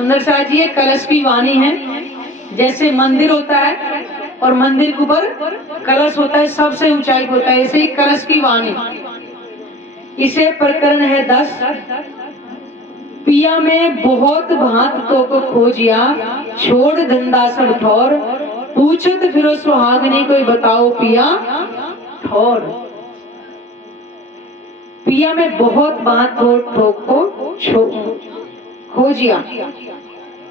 सुंदर सा जी एक कलश की वाणी है। जैसे मंदिर होता है और मंदिर के ऊपर कलश होता है, सबसे ऊंचाई होता है, ऐसे ही कलश की वाणी। इसे प्रकरण है 10। पिया में बहुत भांत तो को खोजिया, छोड़ धंधा सब ठौर, पूछत फिरो सुहागनी कोई बताओ पिया ठौर। पिया में बहुत भांत तो को खोजिया,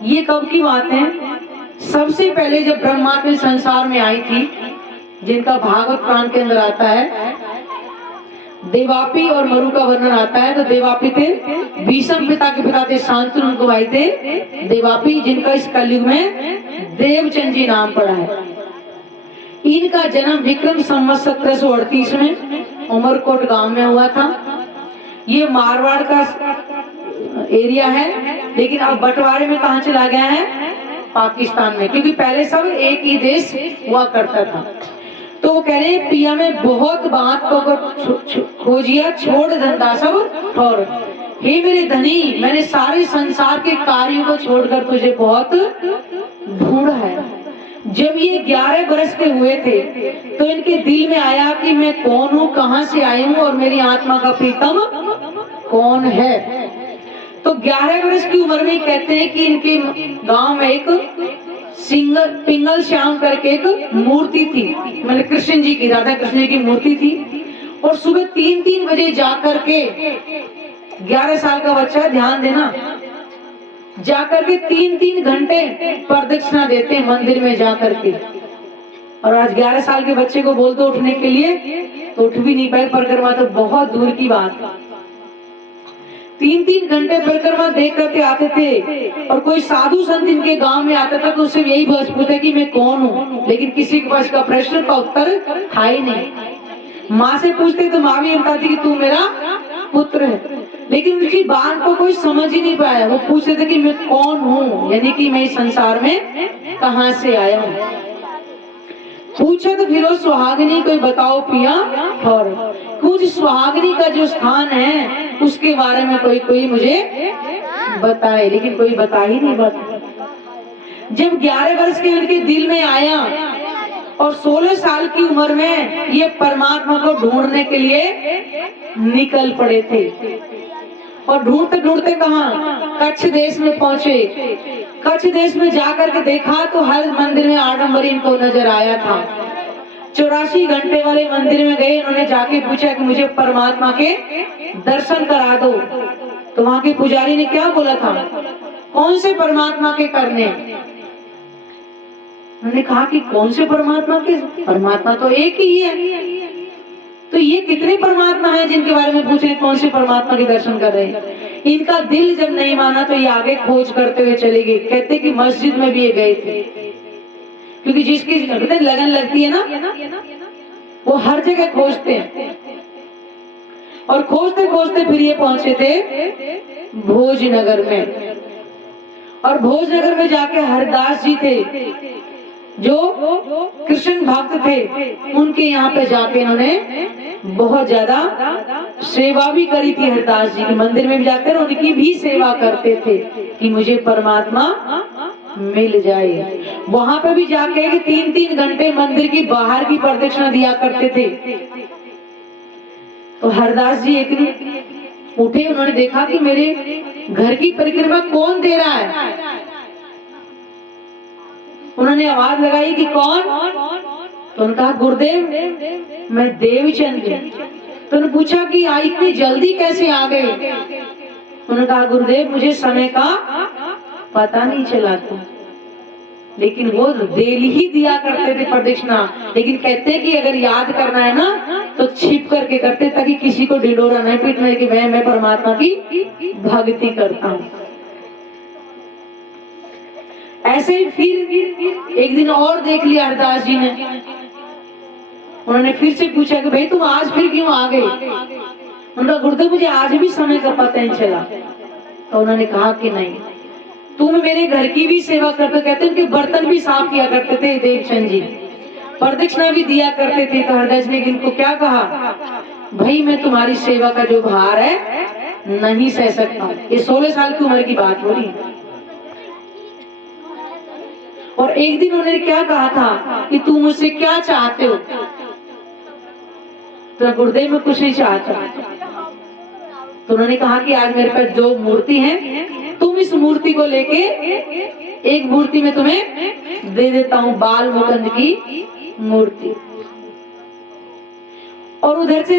ये कब की बात है? सबसे पहले जब ब्रह्मा के संसार में आई थी, जिनका भागवत पुराण के अंदर आता है, देवापी और मरु का वर्णन आता है। तो देवापी थे भीष्म पिता के पिता थे, शांतनु उनको भाई थे देवापी, जिनका इस कलयुग में देवचंद जी नाम पड़ा है। इनका जन्म विक्रम संवत 1738 में उमरकोट गांव में हुआ था। ये मारवाड़ का एरिया है, लेकिन अब बंटवारे में कहाँ चला गया है? पाकिस्तान में, क्योंकि पहले सब एक ही देश हुआ करता था। तो वो कह रहे हैं पिया में बहुत बात को खोजिया, छोड़ धंधा सब ठौर। हे मेरे धनी, मैंने सारे संसार के कार्यों को छोड़कर तुझे बहुत ढूंढा है। जब ये 11 वर्ष के हुए थे तो इनके दिल में आया कि मैं कौन हूँ, कहाँ से आई हूँ और मेरी आत्मा का प्रीतम कौन है। तो 11 वर्ष की उम्र में कहते हैं कि इनके गांव में एक पिंगल श्याम करके एक मूर्ति थी, मतलब कृष्ण जी की, राधा कृष्ण जी की मूर्ति थी। और सुबह 3-3 बजे जाकर के, 11 साल का बच्चा, ध्यान देना, जाकर के 3-3 घंटे प्रदक्षिणा देते मंदिर में जाकर के। और आज 11 साल के बच्चे को बोल दो उठने के लिए तो उठ भी नहीं पाए, परिक्रमा तो बहुत दूर की बात। 3-3 घंटे परिक्रमा देख करके आते थे। और कोई साधु संत इनके गांव में आता था तो उससे यही बस पूछता कि मैं कौन हूँ, लेकिन किसी के पास का प्रश्न का उत्तर था ही नहीं। माँ से पूछते तो माँ भी बताती कि तू मेरा पुत्र है, लेकिन उनकी बात को कोई समझ ही नहीं पाया। वो पूछते थे कि मैं कौन हूँ, यानी कि मैं इस संसार में कहाँ से आया हूँ। पूछा तो फिर सुहागिनी कोई बताओ पिया ठौर। कुछ सुहागिनी का जो स्थान है उसके बारे में कोई मुझे बताए, लेकिन कोई बता ही नहीं पाता। जब 11 वर्ष के उनके दिल में आया और 16 साल की उम्र में ये परमात्मा को ढूंढने के लिए निकल पड़े थे। और ढूंढते ढूंढते कहाँ? कच्छ देश में पहुंचे। कच्छ देश में जाकर के देखा तो हर मंदिर में आडम्बर इनको नजर आया था। 84 घंटे वाले मंदिर में गए, उन्होंने जाके पूछा कि मुझे परमात्मा के दर्शन करा दो। तो वहां के पुजारी ने क्या बोला था? कौन से परमात्मा के करने? उन्होंने कहा कि कौन से परमात्मा के? परमात्मा तो एक ही है। तो ये कितने परमात्मा हैं जिनके बारे में पूछ रहे, कौन से परमात्मा के दर्शन कर रहे हैं? इनका दिल जब नहीं माना तो ये आगे खोज करते हुए चले गए। कहते कि मस्जिद में भी ये गए थे, क्योंकि जिसकी लगन लगती है ना, वो हर जगह खोजते हैं। और खोजते खोजते फिर ये पहुंचे थे भोजनगर में। और भोजनगर में जाके हरदास जी थे जो कृष्ण भक्त थे, उनके यहाँ पे जाके इन्होंने बहुत ज्यादा सेवा भी करी थी। हरदास जी के मंदिर में भी जाकर उनकी भी सेवा करते थे कि मुझे परमात्मा मिल जाए। वहां पे भी जाके 3-3 घंटे मंदिर की बाहर की प्रदक्षिणा दिया करते थे। तो हरदास जी एक दिन उठे, उन्होंने देखा कि मेरे घर की परिक्रमा कौन दे रहा है। उन्होंने आवाज लगाई कि कौन? तो उन्होंने कहा गुरुदेव, मैं देवचंद। तो उन्होंने पूछा कि इतनी जल्दी कैसे आ गए? उन्होंने कहा गुरुदेव, मुझे समय का पता नहीं चला था, लेकिन वो डेली ही दिया करते थे प्रदक्षिणा। लेकिन कहते हैं कि अगर याद करना है ना तो छिप करके करते, ताकि किसी को ढिंढोरा नहीं पीटना कि मैं परमात्मा की भक्ति करता हूँ। ऐसे ही फिर एक दिन और देख लिया हरदास जी ने। उन्होंने फिर से पूछा कि भाई तुम आज फिर क्यों आ गए? उनका गुरुदेव, मुझे आज भी समय का पता नहीं चला। तो उन्होंने कहा कि नहीं, तुम मेरे घर की भी सेवा करते। कहते उनके बर्तन भी साफ किया करते थे देवचंद जी, प्रदक्षिणा भी दिया करते थे। तो हरदास ने इनको क्या कहा? भाई मैं तुम्हारी सेवा का जो भार है नहीं सह सकता। ये 16 साल की उम्र की बात हो रही है। और एक दिन उन्होंने क्या कहा था कि तुम मुझसे क्या चाहते हो? तो गुरुदेव मैं कुछ नहीं चाहता। तो उन्होंने कहा कि आज मेरे पास जो मूर्ति है, तुम इस मूर्ति को लेके एक मूर्ति में तुम्हें दे देता हूं, बाल मुकुंद की मूर्ति। और उधर से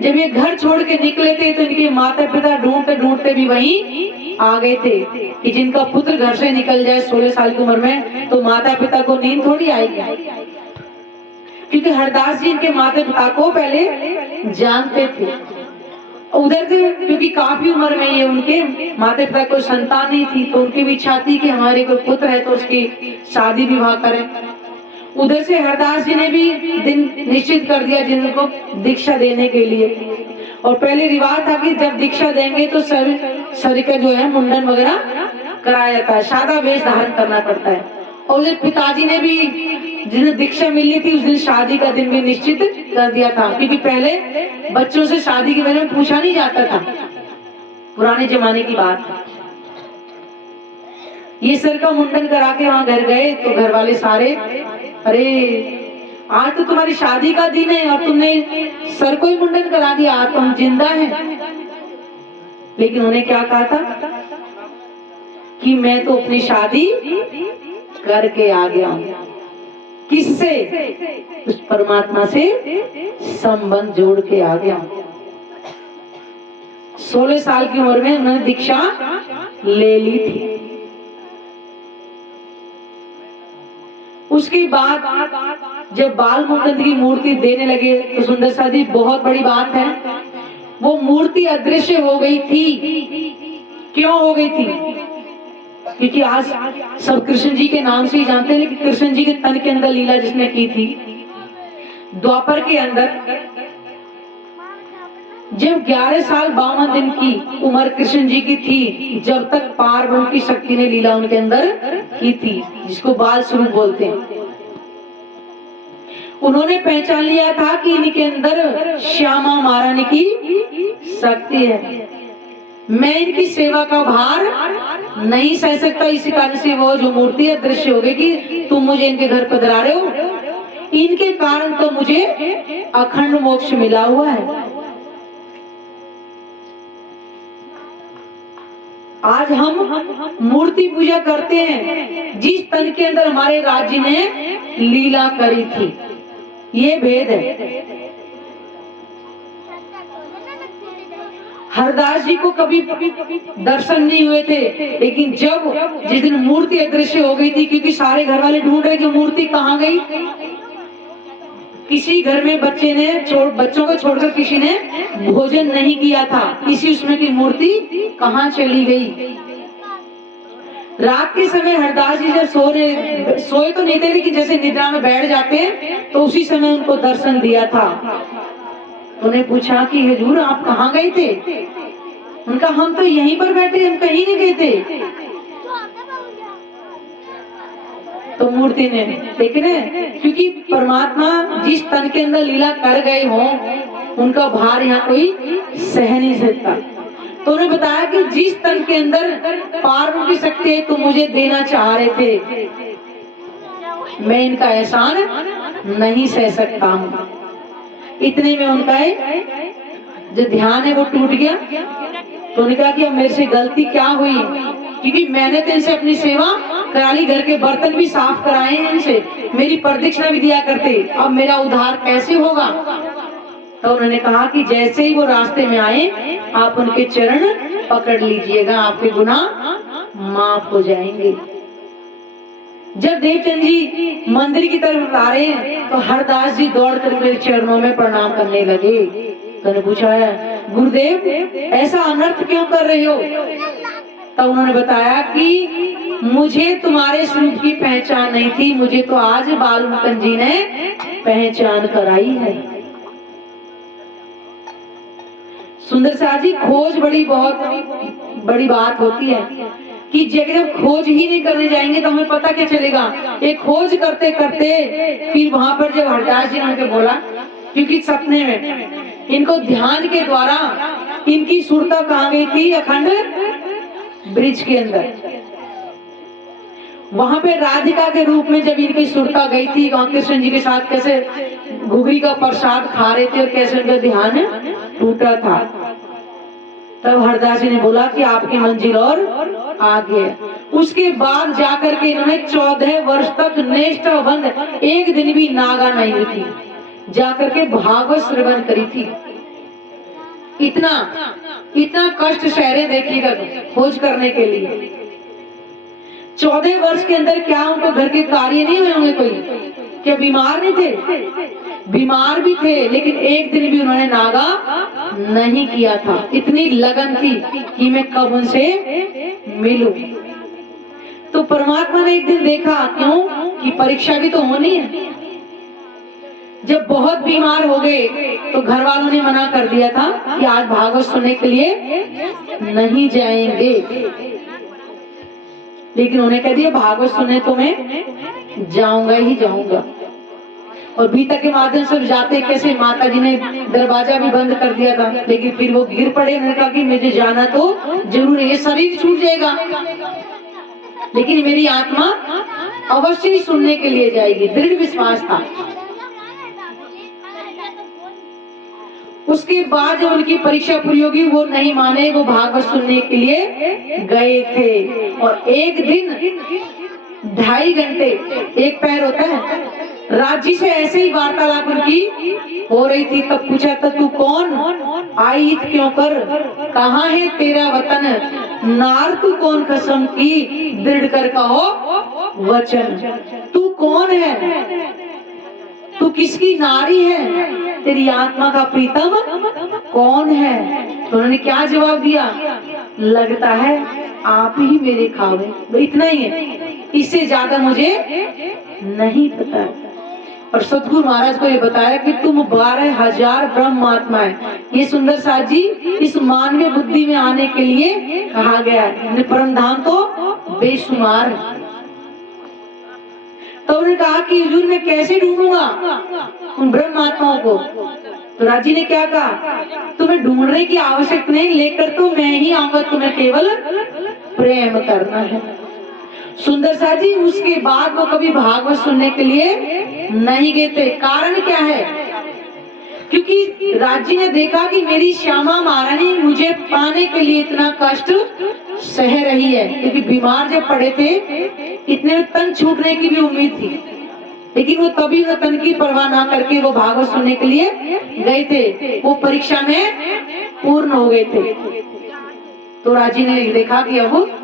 जब ये घर छोड़ के निकले थे तो इनके माता पिता ढूंढते ढूंढते भी वहीं आ गए थे कि जिनका पुत्र घर से निकल जाए 16 साल की उम्र में, तो माता पिता को नींद थोड़ी आएगी। क्योंकि हरदास जी इनके माता पिता को पहले जानते थे। उधर से क्योंकि काफी उम्र में ये उनके माता पिता को संतान नहीं थी, तो उनकी भी इच्छा थी कि हमारे कोई पुत्र है तो उसकी शादी विवाह करें। उधर से हरदास जी ने भी दिन निश्चित कर दिया जिनको दीक्षा देने के लिए। और पहले रिवाज था कि जब दीक्षा देंगे तो शरीर का जो है मुंडन वगैरह कराया जाता है, सादा वेश धारण करना पड़ता है। और जब पिताजी ने भी जिन्हें दीक्षा मिलनी थी उस दिन शादी का दिन भी निश्चित कर दिया था, क्योंकि पहले बच्चों से शादी के बारे में पूछा नहीं जाता था, पुराने जमाने की बात है। ये सर का मुंडन करा के वहां घर गए तो घर वाले सारे, अरे आज तो तुम्हारी शादी का दिन है और तुमने सर को ही मुंडन करा दिया, आज तो हम जिंदा हैं। लेकिन उन्हें क्या कहा था कि मैं तो अपनी शादी करके आ गया हूं। किससे? उस परमात्मा से संबंध जोड़ के आ गया हूं। 16 साल की उम्र में उन्होंने दीक्षा ले ली थी। उसके बाद जब बाल मुकुंद की मूर्ति देने लगे तो सुंदर सा जी बहुत बड़ी बात है, वो मूर्ति अदृश्य हो गई थी। क्यों हो गई थी? क्योंकि आज सब कृष्ण जी के नाम से ही जानते हैं, लेकिन कृष्ण जी के तन के अंदर लीला जिसने की थी द्वापर के अंदर, जब 11 साल 52 दिन की उम्र कृष्ण जी की थी, जब तक पार्वती की शक्ति ने लीला उनके अंदर की थी, जिसको बाल स्वरूप बोलते हैं, उन्होंने पहचान लिया था कि इनके अंदर श्यामा महारानी की शक्ति है। मैं इनकी सेवा का भार नहीं सह सकता, इसी कारण से वो जो मूर्ति अदृश्य हो गई कि तुम मुझे इनके घर पधरा रहे हो, इनके कारण तो मुझे अखंड मोक्ष मिला हुआ है। आज हम मूर्ति पूजा करते हैं जिस तन के अंदर हमारे राज्य ने लीला करी थी, ये भेद है। हरदास जी को कभी दर्शन नहीं हुए थे, लेकिन जब जिस दिन मूर्ति अदृश्य हो गई थी, क्योंकि सारे घर वाले ढूंढ रहे कि मूर्ति कहाँ गई, किसी घर में बच्चों को छोड़कर किसी ने भोजन नहीं किया था, किसी उसमें की मूर्ति कहाँ चली गई। रात के समय हरदास जी जब सोए तो नहीं थे, लेकिन जैसे निद्रा में बैठ जाते हैं तो उसी समय उनको दर्शन दिया था। उन्हें पूछा कि हुजूर आप कहाँ गए थे? उनका हम तो यहीं पर बैठे, हम कहीं नहीं गए थे। तो मूर्ति ने लेकिन क्योंकि परमात्मा जिस तन के अंदर लीला कर गए हो, उनका भार यहाँ कोई सह नहीं सकता। तो उन्हें बताया कि जिस तन के अंदर पार्वती की शक्ति है तुम मुझे देना चाह रहे थे, मैं इनका एहसान नहीं सह सकता हूँ। इतने में उनका जो ध्यान है वो टूट गया। तो उन्होंने कहा कि अब मेरे से गलती क्या हुई, क्योंकि मैंने तो इनसे अपनी सेवा करा ली, घर के बर्तन भी साफ कराए हैं इनसे, मेरी प्रदक्षिणा भी दिया करते, अब मेरा उद्धार कैसे होगा। तो उन्होंने कहा कि जैसे ही वो रास्ते में आए आप उनके चरण पकड़ लीजिएगा, आपके गुनाह माफ हो जाएंगे। जब देवचंद जी मंदिर की तरफ आ रहे हैं तो हरदास जी दौड़ कर मेरे चरणों में प्रणाम करने लगे। तो उन्होंने पूछा गुरुदेव ऐसा अनर्थ क्यों कर रहे हो? तब उन्होंने बताया कि मुझे तुम्हारे स्वरूप की पहचान नहीं थी, मुझे तो आज बाल मुकुंद जी ने पहचान कराई है। सुंदर सा जी खोज बहुत बड़ी बात होती है कि जब खोज ही नहीं करने जाएंगे तो हमें पता क्या चलेगा। एक खोज करते करते फिर वहां पर जब हरदास जी ने उनके बोला, क्योंकि सपने में इनको ध्यान के द्वारा इनकी सुरता कहाँ गई थी, अखंड ब्रिज के अंदर। वहां पे राधिका के रूप में जब इनकी सुरता गई थी, वहां कृष्ण जी के साथ कैसे घुघरी का प्रसाद खा रहे थे और कैसे उनका ध्यान टूटा था। तब हरदास जी ने बोला कि आपकी मंजिल और आगे है। उसके बाद जाकर के इन्होंने 14 वर्ष तक निष्ठा बंद एक दिन भी नागा नहीं हुई थी, जाकर के भागवत श्रवण करी थी। इतना इतना कष्ट सहरे देखिएगा खोज करने के लिए। 14 वर्ष के अंदर क्या उनको घर के कार्य नहीं हुए होंगे? कोई क्या बीमार नहीं थे? बीमार भी थे, लेकिन एक दिन भी उन्होंने नागा नहीं किया था। इतनी लगन थी कि मैं कब उनसे मिलूं। तो परमात्मा ने एक दिन देखा, क्यों कि परीक्षा भी तो होनी है। जब बहुत बीमार हो गए तो घर वालों ने मना कर दिया था कि आज भागवत सुनने के लिए नहीं जाएंगे, लेकिन उन्हें कह दिया भागवत सुनने तो मैं जाऊंगा ही जाऊंगा। और भीतर के माध्यम से जाते कैसे माता जी ने दरवाजा भी बंद कर दिया था, लेकिन फिर वो गिर पड़े। उन्होंने कहा कि मुझे जाना तो जरूर है, ये शरीर छूट जाएगा लेकिन मेरी आत्मा अवश्य ही सुनने के लिए जाएगी। दृढ़ विश्वास था। उसके बाद जब उनकी परीक्षा पूरी होगी, वो नहीं माने, वो भागवत सुनने के लिए गए थे। और एक दिन 2.5 घंटे, एक पैर होता है, राजी से ऐसे ही वार्तालाप उनकी हो रही थी। तब पूछा था तू कौन, आई क्यों कर, कहाँ है तेरा वतन, नार तू कौन कसम की, दृढ़ कर कहो वचन। तू कौन है, तू किसकी नारी है, तेरी आत्मा का प्रीतम कौन है? तो उन्होंने क्या जवाब दिया, लगता है आप ही मेरे खावे। इतना ही है, इससे ज्यादा मुझे नहीं पता। और सतगुरु महाराज को ये बताया कि तुम 12,000 ब्रह्म आत्मा है। ये सुंदर साथ जी इस मानवीय बुद्धि में आने के लिए कहा गया है। परम धाम तो बेशुमार है। तो उन्होंने कहा कि हुजूर मैं कैसे ढूंढूंगा उन ब्रह्म आत्माओं को? तो राजी ने क्या कहा, तुम्हें ढूंढने की आवश्यकता नहीं, लेकर तो मैं ही आऊंगा, तुम्हें केवल प्रेम करना है। सुंदर सा जी उसके बाद वो कभी भागवत सुनने के लिए नहीं गए थे। कारण क्या है, क्योंकि राजी ने देखा कि मेरी श्यामा महारानी मुझे पाने के लिए इतना कष्ट सह रही है। क्योंकि बीमार जब पड़े थे, इतने में तन छूटने की भी उम्मीद थी, लेकिन वो तभी वो तन की परवाह ना करके वो भागवत सुनने के लिए गए थे। वो परीक्षा में पूर्ण हो गए थे। तो राजी ने देखा कि अब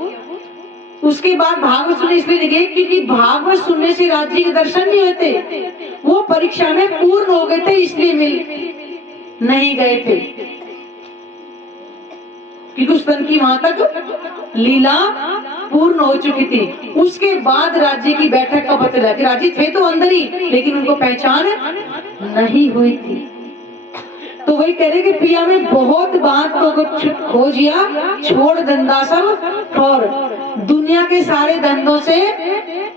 उसके बाद भागवत सुनने इसलिए नहीं गए क्योंकि भागवत सुनने से राजी के दर्शन नहीं होते, वो परीक्षा में पूर्ण हो गए थे, इसलिए मिल नहीं गए थे। क्योंकि उस तन की वहां तक लीला पूर्ण हो चुकी थी। उसके बाद राज्य की बैठक का पता लगा कि राज्य थे तो अंदर ही, लेकिन उनको पहचान नहीं हुई थी। तो वही कह रहे कि पिया में बहुत बात तो खोजिया, छोड़ धंधा सब और दुनिया के सारे धंधों से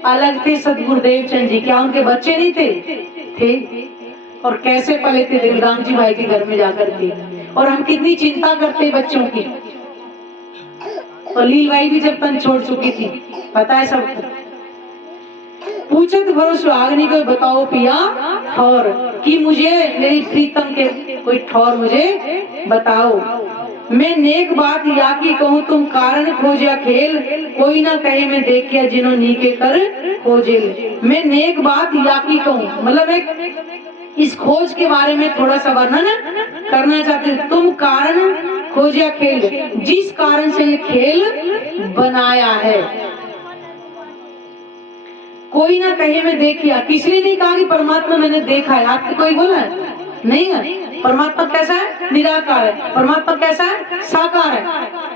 अलग थे सदगुरुदेव चंद जी। क्या उनके बच्चे नहीं थे? और कैसे पले थे दिलराम जी भाई के घर में जाकर के। और हम कितनी चिंता करते बच्चों की। और लीलबाई भी जब तन छोड़ चुकी थी, पता है सब। पूछत भरो सुहागनी को बताओ पिया ठौर, कि मुझे मेरी प्रीतम के कोई ठौर मुझे बताओ। मैं नेक बात या की कहूँ तुम कारण खोजा खेल, कोई ना कहे मैं देखिया जिन्हों नीके कर खोजेल। मैं नेक बात या की कहूँ, मतलब मैं इस खोज के बारे में थोड़ा सा वर्णन करना चाहते। तुम कारण खोजा खेल, जिस कारण से ये खेल बनाया है, कोई ना कहे मैं देखिया। किसी ने नहीं कहा कि परमात्मा मैंने देखा है। आपको कोई बोला है? नहीं है। परमात्मा कैसा है? निराकार है। परमात्मा कैसा है? साकार है।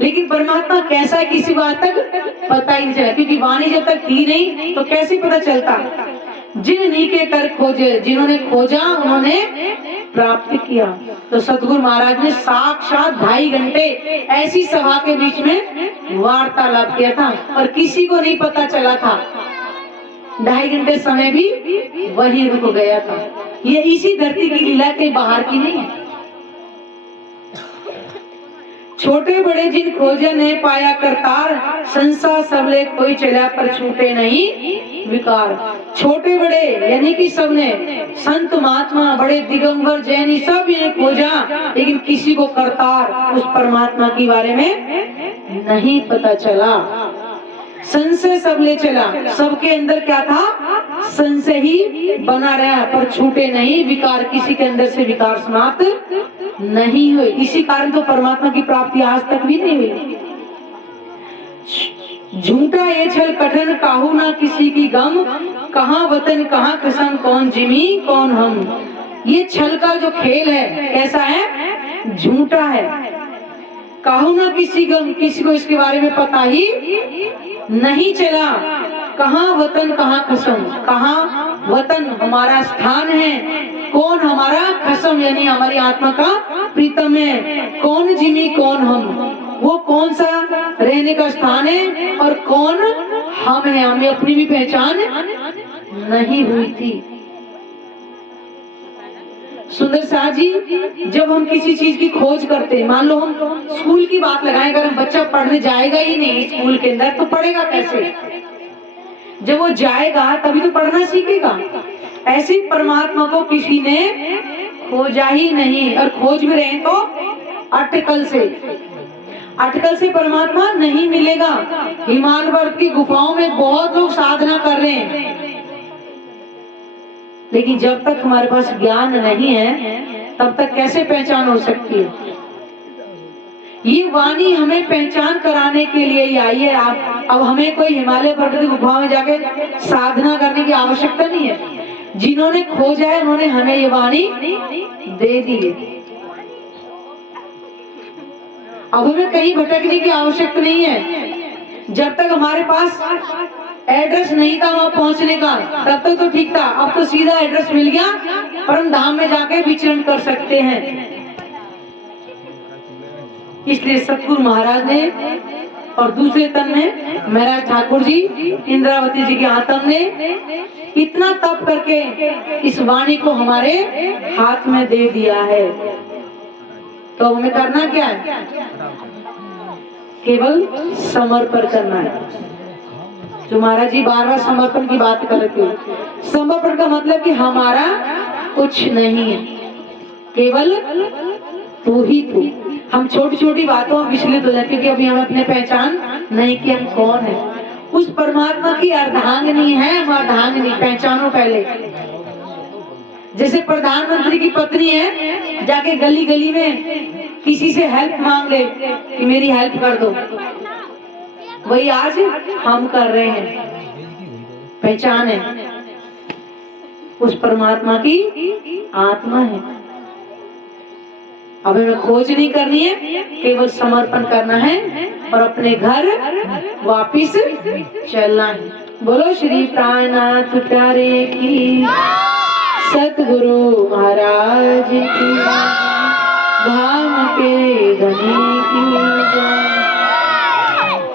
लेकिन परमात्मा कैसा है किसी बात तक पता ही नहीं चला, क्योंकि वाणी जब तक थी नहीं तो कैसे पता चलता। जिन नीके कर खोजे, जिन्होंने खोजा उन्होंने प्राप्त किया। तो सतगुरु महाराज ने साक्षात 2.5 घंटे ऐसी सभा के बीच में वार्तालाप किया था और किसी को नहीं पता चला था। 2.5 घंटे समय भी वहीं रुक गया था। ये इसी धरती की लीला के बाहर की नहीं है। छोटे बड़े जिन खोजे ने पाया करतार, संसार सबले कोई चला पर छूटे नहीं विकार। छोटे बड़े यानी कि सबने, संत महात्मा बड़े दिगंबर जैनी सब इन्हें खोजा, लेकिन किसी को करतार उस परमात्मा के बारे में नहीं पता चला। संशय सब ले चला, सबके अंदर क्या था, संशय ही बना रहा, पर छूटे नहीं विकार, किसी के अंदर से विकार समाप्त नहीं हुए। इसी कारण तो परमात्मा की प्राप्ति आज तक भी नहीं हुई। झूठा ये छल कठिन काहू ना किसी की गम, कहाँ वतन कहाँ कसम, कौन जिमी कौन हम। ये छल का जो खेल है कैसा है, झूठा है। काहू ना किसी गम, किसी को इसके बारे में पता ही नहीं चला। कहाँ वतन कहाँ कसम, कहाँ वतन हमारा स्थान है, कौन हमारा कसम यानी हमारी आत्मा का प्रीतम है, कौन जिमी कौन हम, वो कौन सा रहने का स्थान है और कौन हम है, हमें अपनी भी पहचान नहीं हुई थी। सुंदर शाह जी, जब हम किसी चीज की खोज करते, मान लो हम स्कूल की बात लगाएं, अगर हम बच्चा पढ़ने जाएगा ही नहीं स्कूल के अंदर तो पढ़ेगा कैसे, जब वो जाएगा तभी तो पढ़ना सीखेगा। ऐसे परमात्मा को किसी ने खोजा ही नहीं, और खोज भी रहे तो अटकल से परमात्मा नहीं मिलेगा। हिमालय पर्वत की गुफाओं में बहुत लोग साधना कर रहे हैं, लेकिन जब तक हमारे पास ज्ञान नहीं है तब तक कैसे पहचान हो सकती है। ये वाणी हमें पहचान कराने के लिए ही आई है। आप अब हमें कोई हिमालय पर्वत की गुफा में जाके साधना करने की आवश्यकता नहीं है। जिन्होंने खोजा है उन्होंने हमें ये वाणी दे दी है। अब हमें कहीं भटकने की आवश्यकता नहीं है। जब तक हमारे पास एड्रेस नहीं था वहां पहुंचने का तब तक तो ठीक था, अब तो सीधा एड्रेस मिल गया, परम धाम में जाके विचरण कर सकते हैं। इसलिए सतगुरु महाराज ने और दूसरे तन में महाराज ठाकुर जी, इंद्रावती जी के आत्मा ने इतना तप करके इस वाणी को हमारे हाथ में दे दिया है। तो हमें करना क्या है, केवल समर्पण करना है। जो महाराज जी बार बार समर्पण की बात करते हैं, समर्पण का मतलब कि हमारा कुछ नहीं है, केवल तू ही तू। हम छोटी छोटी बातों में विचलित हो जाते क्योंकि अभी हमें अपने पहचान नहीं कि हम कौन है। उस परमात्मा की अर्धांगिनी है, हम अर्धांगिनी पहचानो पहले। जैसे प्रधानमंत्री की पत्नी है, जाके गली गली में किसी से हेल्प मांग ले कि मेरी हेल्प कर दो, वही आज हम कर रहे हैं। पहचान है, उस परमात्मा की आत्मा है। अब हमें खोज नहीं करनी है, केवल समर्पण करना है और अपने घर वापिस चलना है। बोलो श्री प्राणनाथ प्यारे की, सतगुरु महाराज की, धाम के धनी